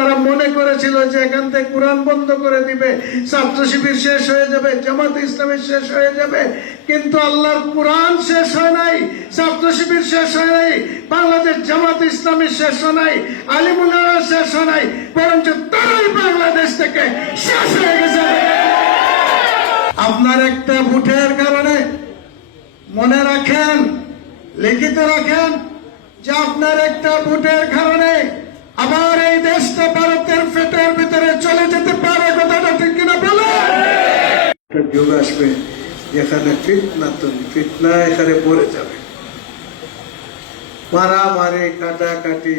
তারা মনে করেছিল যে এখান থেকে কোরআন বন্ধ করে দিবে, ছাত্র শিবির শেষ হয়ে যাবে, জামাত ইসলামী শেষ হয়ে যাবে, কিন্তু আল্লাহর কোরআন শেষ হয় নাই, ছাত্র শিবির শেষ হয় নাই, বাংলাদেশ জামাত ইসলামী শেষ হয় নাই আলিমুল্লাহ শেষ হয় নাই, বরঞ্চ তারাই বাংলাদেশ থেকে শেষ হয়ে গেছে। আপনার একটা ভোটের কারণে মনে রাখেন, লিখিত রাখেন যে আপনার একটা ভোটের কারণে আবার এই দেশটা ভারতের ফেটের ভিতরে চলে যেতে পারে, কথাটা ঠিক কিনা বলে? যুগ আসবে যেখানে ফিতনা তুমি ফিতনা এখানে পড়ে যাবে। মারামারি, কাটাকাটি,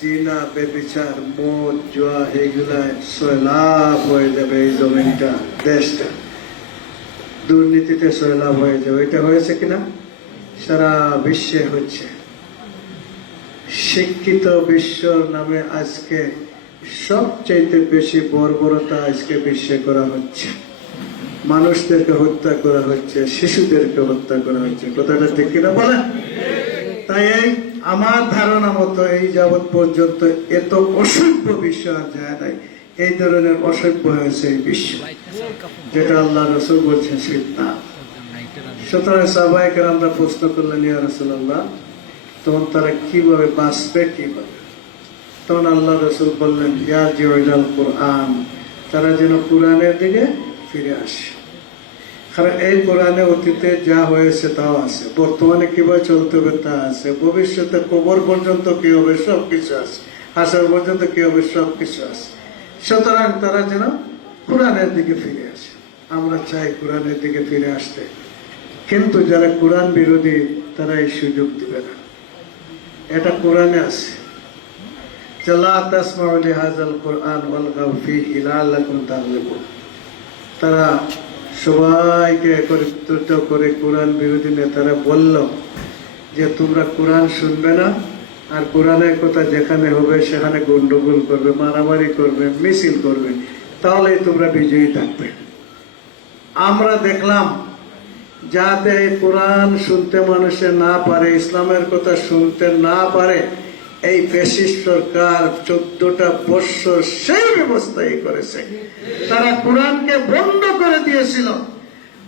জিনা, বেবিচার, মদ, জুয়া, এগুলা সয়লাভ হয়ে যাবে এই জমিনটা, দেশটা। দুর্নীতিতে সয়লাভ হয়ে যাবে, এটা হয়েছে কিনা? সারা বিশ্বে হচ্ছে। শিক্ষিত বিশ্বর নামে আজকে সবচাইতে বেশি বর্বরতা আজকে বিশ্বে করা হচ্ছে। মানুষদেরকে হত্যা করা হচ্ছে, শিশুদেরকে হত্যা করা হচ্ছে। কথাটা ঠিক কিনা বলেন? তাই এই আমার ধারণা মতো এই যাবৎ পর্যন্ত এত অসভ্য বিশ্ব আর যায় নাই। এই ধরনের অসভ্য হয়েছে এই বিশ্ব, যেটা আল্লাহ রসুল বলছেন ফিতনা সুতরাং সবাইকে আমরা প্রশ্ন করলেন, ইয়া রসুল্লাহ তখন তারা কীভাবে বাঁচবে, কীভাবে? তখন আল্লাহ রসুল বললেন, ইয়া জিওয়াল কোরআন তারা যেন কোরআনের দিকে ফিরে আসে। কারণ এই কোরআনে অতীতে যা হয়েছে তাও আছে। বর্তমানে কীভাবে চলতে হবে তা আছে। ভবিষ্যতে কবর পর্যন্ত কি হবে? সব কিছু আছে। আসার পর্যন্ত কি হবে? সব কিছু আছে। সুতরাং তারা যেন কোরআনের দিকে ফিরে আসে। আমরা চাই কোরআনের দিকে ফিরে আসতে। কিন্তু যারা কোরআন বিরোধী, তারা এই সুযোগ দিবে না। এটা কোরআনে আছে। জালা তাসমাউলি হাজাল কোরআন ওয়াল গাউফি ইলাল্লাকুম তাগলিবুন। তারা সবাইকে একত্রিত করে কোরআন বিরোধী নেতারা বলল যে, তোমরা কোরআন শুনবে না, আর কোরআনের কথা যেখানে হবে সেখানে গন্ডগোল করবে, মারামারি করবে, মিছিল করবে, তাহলেই তোমরা বিজয়ী থাকবে। আমরা দেখলাম যাতে কোরআন শুনতে মানুষে না পারে, ইসলামের কথা শুনতে না পারে, এই পেশি সরকার চোদ্দটা বৎসর সেই ব্যবস্থাই করেছে। তারা কোরআনকে বন্ধ করে দিয়েছিল।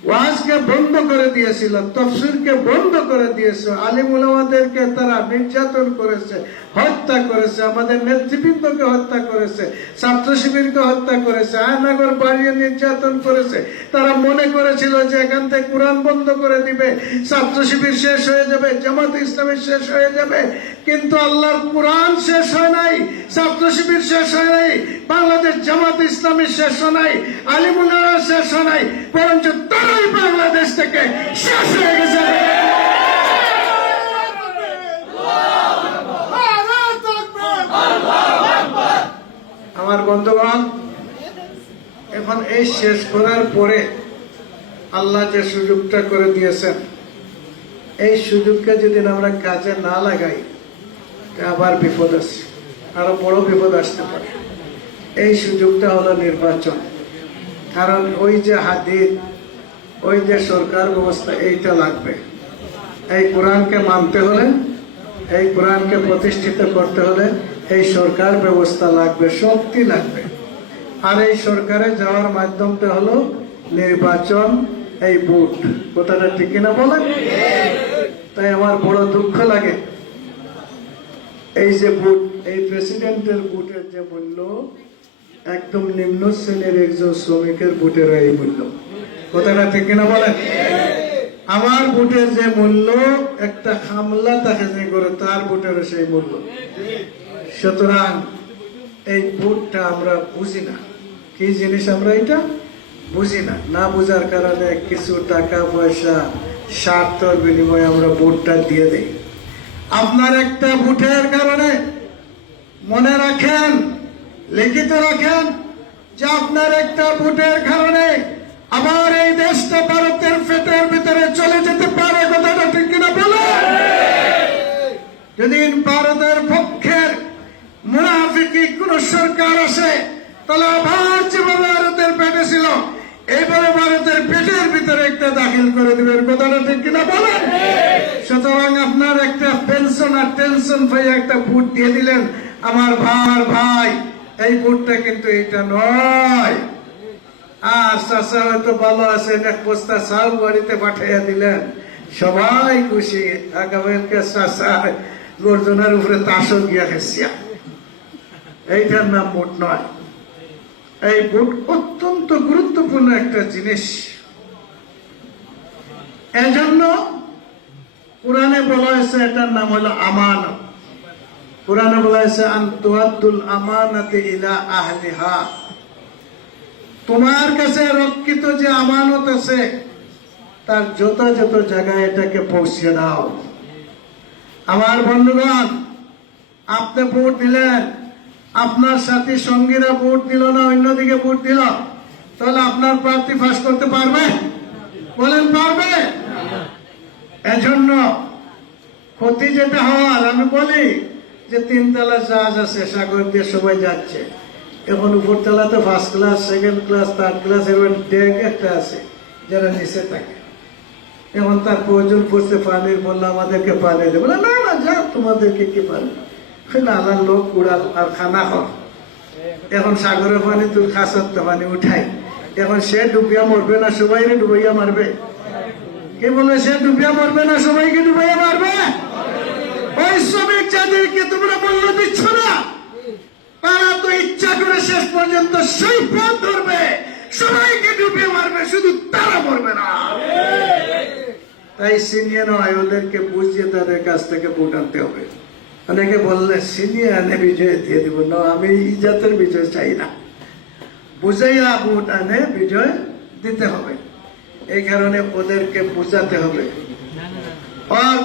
ওয়াজকে বন্ধ করে দিয়েছিল, তফসিরকে বন্ধ করে দিয়েছে, আলিম উলামাদেরকে তারা নির্যাতন করেছে, হত্যা করেছে, আমাদের নেতৃবৃন্দকে হত্যা করেছে, ছাত্র শিবিরকে হত্যা করেছে, আয়নাগর বাড়িয়ে নির্যাতন করেছে। তারা মনে করেছিল যে এখান থেকে কোরআন বন্ধ করে দিবে, ছাত্র শিবির শেষ হয়ে যাবে, জামাত ইসলামী শেষ হয়ে যাবে। কিন্তু আল্লাহর কোরআন শেষ হয় নাই, ছাত্র শিবির শেষ হয় নাই, বাংলাদেশ জামাত ইসলামী শেষ হয় নাই আলিমুল্লাহ শেষ হয় নাই, বরঞ্চ বাংলাদেশ থেকে শেষ হয়ে গেছে। আমার বন্ধুগণ, এখন এই শেষ করার পরে আল্লাহ যে সুযোগটা করে দিয়েছেন, এই সুযোগকে যদি আমরা কাজে না লাগাই আবার বিপদ আছে আরও বড় বিপদ আসতে পারে। এই সুযোগটা হলো নির্বাচন। কারণ ওই যে হাদিদ ওই যে সরকার ব্যবস্থা, এইটা লাগবে। এই কোরআনকে মানতে হলে, এই কোরআনকে প্রতিষ্ঠিত করতে হলে এই সরকার ব্যবস্থা লাগবে, শক্তি লাগবে। আর এই সরকারে যাওয়ার মাধ্যমটা হলো নির্বাচন, এই বুট কথাটা ঠিক কিনা বলেন? তাই আমার বড় দুঃখ লাগে। এই যে বুট এই প্রেসিডেন্টের বুটের যে মূল্য, একদম নিম্ন শ্রেণির একজন শ্রমিকের বুটের এই মূল্য। কথাটা ঠিক কিনা বলেন? আমার বুটের যে মূল্য, একটা হামলা তাকে যে করে, তার বুটের সেই মূল্য। সুতরাং এই বুটটা আমরা বুঝি না। কি জিনিস আমরা এটা? বুঝি না। না বুঝার কারণে কিছু টাকা পয়সা স্বার্থর বিনিময়ে আমরা বুটটা দিয়ে দেই। আপনার একটা বুটের কারণে মনে রাখেন, লিখিত রাখেন যে আপনার একটা বুটের কারণে আবার এই দেশটা ভারতের ফেটের ভিতরে চলে যেতে পারে, কথাটা ঠিক কিনা বলে? যদি ভারতের পক্ষের মুনাফিকি কোন সরকার আসে, তাহলে আবার যেভাবে ভারতের পেটে ছিল এইবারে ভারতের পেটের ভিতরে একটা দাখিল করে দিবেন, কথাটা ঠিক কিনা বলেন সুতরাং আপনার একটা পেনশন আর টেনশন ভাই একটা ভোট দিয়ে দিলেন, আমার ভার ভাই, এই ভোটটা কিন্তু এটা নয়। আর চাষা হয়তো ভালো আছেন এক বস্তা চাল বাড়িতে পাঠাইয়া দিলেন। সবাই খুশি। গর্জনের উপরে তাসও গিয়া খেসিয়া এইটার নাম বুট নয়। এই বুট অত্যন্ত গুরুত্বপূর্ণ একটা জিনিস। এজন্য কোরআনে বলা হয়েছে, এটার নাম হলো আমানত। কোরআনে বলা হয়েছে আন্তুয়াদ্দুল আমানাতে ইলা আহলিহা। তোমার কাছে রক্ষিত যে আমানত আছে, তার যথাযথ জায়গায় এটাকে পৌঁছে দাও। আমার বন্ধুগণ, আপনি ভোট দিলেন, আপনার সাথী সঙ্গীরা ভোট দিল না, অন্যদিকে ভোট দিল, তাহলে আপনার প্রার্থী ফাঁস করতে পারবে? বলেন পারবে? এজন্য ক্ষতি যেটা হওয়ার, আমি বলি যে তিনতলা জাহাজ আছে, সাগর দিয়ে সবাই যাচ্ছে। এখন উপরতলাতে first class second class third class এবার ডেক একটা আছে, যারা নিচে থাকে। এখন তার প্রয়োজন পড়ছে পানির বলল আমাদেরকে পানি দেবে। না না যা তোমাদেরকে কি পানি না আল্লাহ লোক উড়াল আর খানা হয় এখন সাগরের পানি, তুই খাসার পানি উঠাই। এখন সে ডুবিয়া মরবে না সবাই ডুবাইয়া মারবে? কে বলে সে ডুবিয়া মরবে না, সবাইকে ডুবাইয়া মারবে? ওই শ্রমিক যাদেরকে তোমরা মূল্য দিচ্ছ না। শেষ পর্যন্ত সেই পথ ধরবে। সবাইকে ডুবিয়ে মারবে, শুধু তারা মরবে না। তাই সিনিয়র নয়, ওদেরকে বুঝিয়ে তাদের কাছ থেকে ভোট আনতে হবে। অনেকে বললে, সিনিয়র আনে বিজয় দিয়ে দিব। না, আমি এই জাতের বিজয় চাই না। বুঝাইয়া ভোট আনে, বিজয় দিতে হবে। এই কারণে ওদেরকে বোঝাতে হবে। আর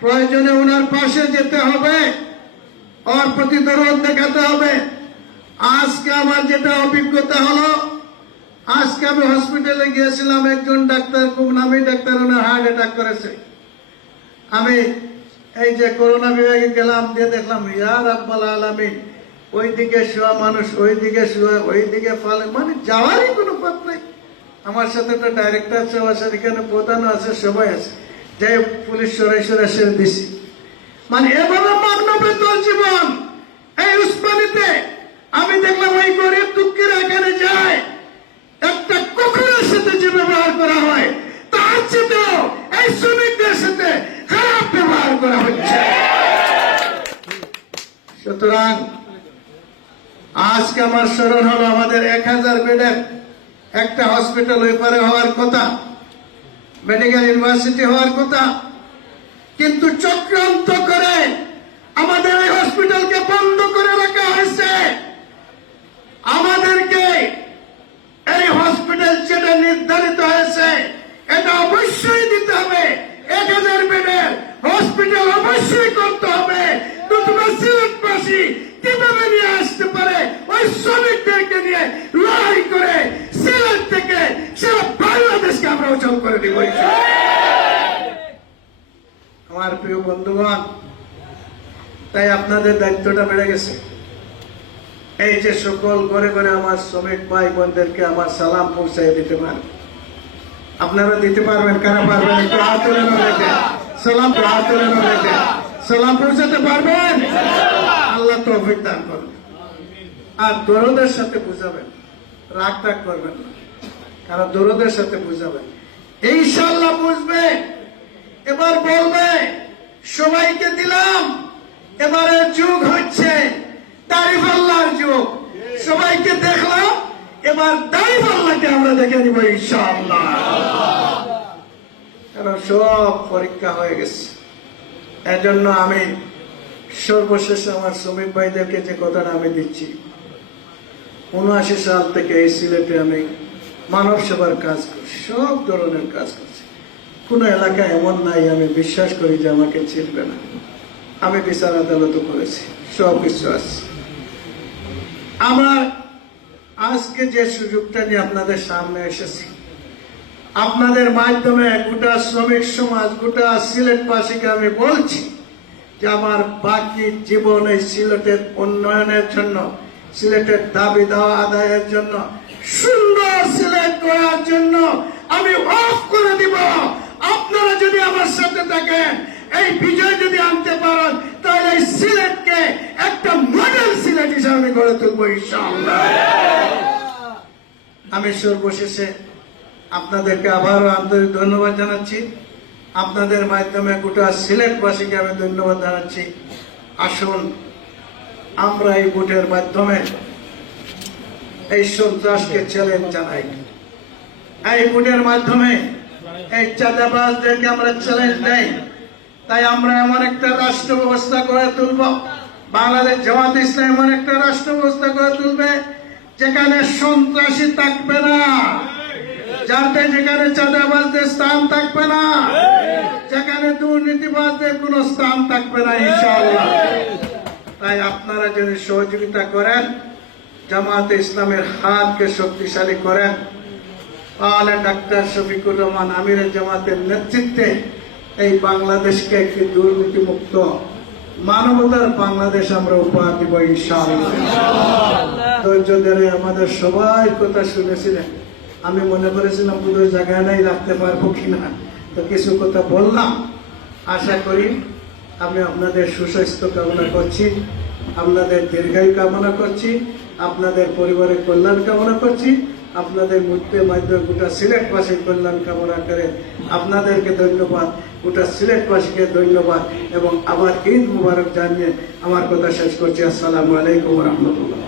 প্রয়োজনে ওনার পাশে যেতে হবে। ওর প্রতি দেখাতে হবে। আজকে আমার যেটা অভিজ্ঞতা হলো, আজকে আমি হসপিটালে গিয়েছিলাম, একজন ডাক্তার, খুব নামি ডাক্তার, ওনার হার্ট অ্যাটাক করেছে। আমি এই যে করোনা বিভাগে গেলাম দিয়ে দেখলাম ইয়ার আব্বাল ওই দিকে শোয়া মানুষ ওই দিকে শোয়া ওই দিকে ফালে মানে যাওয়ারই কোনো পথ নেই। আমার সাথে তো ডাইরেক্টর সাহেব আছে, এখানে প্রধানও আছে, সবাই আছে। যাই পুলিশ সরাই সরাই সেরে দিছি। মানে এভাবে মানবেত জীবন, এই উসমানিতে আমি দেখলাম ওই গরিব দুঃখের এখানে যায়। একটা কুকুরের সাথে যে ব্যবহার করা হয়, তার চেয়েও এই শ্রমিকদের সাথে খারাপ ব্যবহার করা হচ্ছে। সুতরাং আজকে আমার স্মরণ হলো আমাদের এক হাজার বেডের একটা হসপিটাল ওই পারে হওয়ার কথা মেডিকেল ইউনিভার্সিটি হওয়ার কথা, কিন্তু চক্রান্ত করে আমাদের এই হসপিটালকে বন্ধ করে রাখা হয়েছে আমাদেরকে এই হসপিটাল যেটা নির্ধারিত হয়েছে এটা অবশ্যই দিতে হবে এক হাজার বেডের হসপিটাল অবশ্যই করতে হবে নতুবা সিলেটবাসী কীভাবে নিয়ে আসতে পারে ওই শ্রমিকদেরকে নিয়ে লড়াই করে সিলেট থেকে সারা বাংলাদেশকে আমরা আমার প্রিয় বন্ধুগণ, তাই আপনাদের দায়িত্বটা বেড়ে গেছে। এই যে সকল করে করে আমার শ্রমিক ভাই বোনদেরকে আমার সালাম পৌঁছাই দিতে পারেন আপনারা দিতে পারবেন, কারা পারবেন একটু হাত তুলে রেখে সালাম হাত তুলে সালাম পৌঁছাতে পারবেন? আল্লাহ তো দান করবেন আর দরদের সাথে বুঝাবেন, রাগ টাগ করবেন না। কারণ দরদের সাথে বুঝাবেন? ইনশাল্লাহ বুঝবে। এবার বলবে, সবাইকে দিলাম, এবারে যুগ হচ্ছে দাড়িপাল্লার যুগ। সবাইকে দেখলাম, এবার দাড়িপাল্লাকে আমরা দেখে নিব ইনশাআল্লাহ। কারণ সব পরীক্ষা হয়ে গেছে। এজন্য আমি সর্বশেষ আমার শ্রমিক ভাইদেরকে যে কথাটা আমি দিচ্ছি, উনআশি সাল থেকে এই সিলেটে আমি মানব সেবার কাজ করছি সব ধরনের কাজ করছি। কোনো এলাকা এমন নাই, আমি বিশ্বাস করি যে আমাকে চিনবে না। আমি বিচার আদালত করেছি, সব কিছু আছে। আমার আজকে যে সুযোগটা নিয়ে আপনাদের সামনে এসেছি, আপনাদের মাধ্যমে গোটা শ্রমিক সমাজ, গোটা সিলেটবাসীকে আমি বলছি যে আমার বাকি জীবন এই সিলেটের উন্নয়নের জন্য, সিলেটের দাবি দেওয়া আদায়ের জন্য সিলেট করার জন্য আমি অফ করে দিব। আপনারা যদি আমার সাথে থাকেন, এই বিজয় যদি আনতে পারেন, তাহলে এই সিলেটকে একটা মডেল সিলেট হিসাবে গড়ে তুলবো আমি সর্বশেষে আপনাদেরকে আবারও আন্তরিক ধন্যবাদ জানাচ্ছি। আপনাদের মাধ্যমে গোটা সিলেটবাসীকে আমি ধন্যবাদ জানাচ্ছি। আসুন, আমরা এই ভোটের মাধ্যমে এই সন্ত্রাসকে চ্যালেঞ্জ জানাই। এই ভোটের মাধ্যমে এই চাঁদাবাজদেরকে আমরা চ্যালেঞ্জ দেই। তাই আমরা এমন একটা রাষ্ট্র ব্যবস্থা করে তুলব। বাংলাদেশ জামাত ইসলাম এমন একটা রাষ্ট্র ব্যবস্থা করে তুলবে, যেখানে সন্ত্রাসী থাকবে না। যাতে যেখানে চাঁদাবাজদের স্থান থাকবে না, যেখানে দুর্নীতিবাজদের কোনো স্থান থাকবে না, ইনশাআল্লাহ। তাই আপনারা যদি সহযোগিতা করেন জামাতে ইসলামের হাতকে শক্তিশালী করেন। তাহলে ডাক্তার শফিকুর রহমান আমিরের জামাতের নেতৃত্বে এই বাংলাদেশকে একটি দুর্নীতি মুক্ত মানবতার বাংলাদেশ আমরা উপহার দিব ইনশাআল্লাহ। ধৈর্য ধরে আমাদের সবাই কথা শুনেছিলেন। আমি মনে করেছিলাম পুরো জায়গায় নাই রাখতে পারব কিনা তো কিছু কথা বললাম। আশা করি আমি আপনাদের সুস্বাস্থ্য কামনা করছি আপনাদের দীর্ঘায়ু কামনা করছি। আপনাদের পরিবারের কল্যাণ কামনা করছি। আপনাদের মধ্যে মাধ্যমে গোটা সিলেটবাসীর কল্যাণ কামনা করে আপনাদেরকে ধন্যবাদ। গোটা সিলেটবাসীকে ধন্যবাদ এবং আবার ঈদ মুবারক জানিয়ে আমার কথা শেষ করছি। আসসালামু আলাইকুম রহমতুল্লাহ।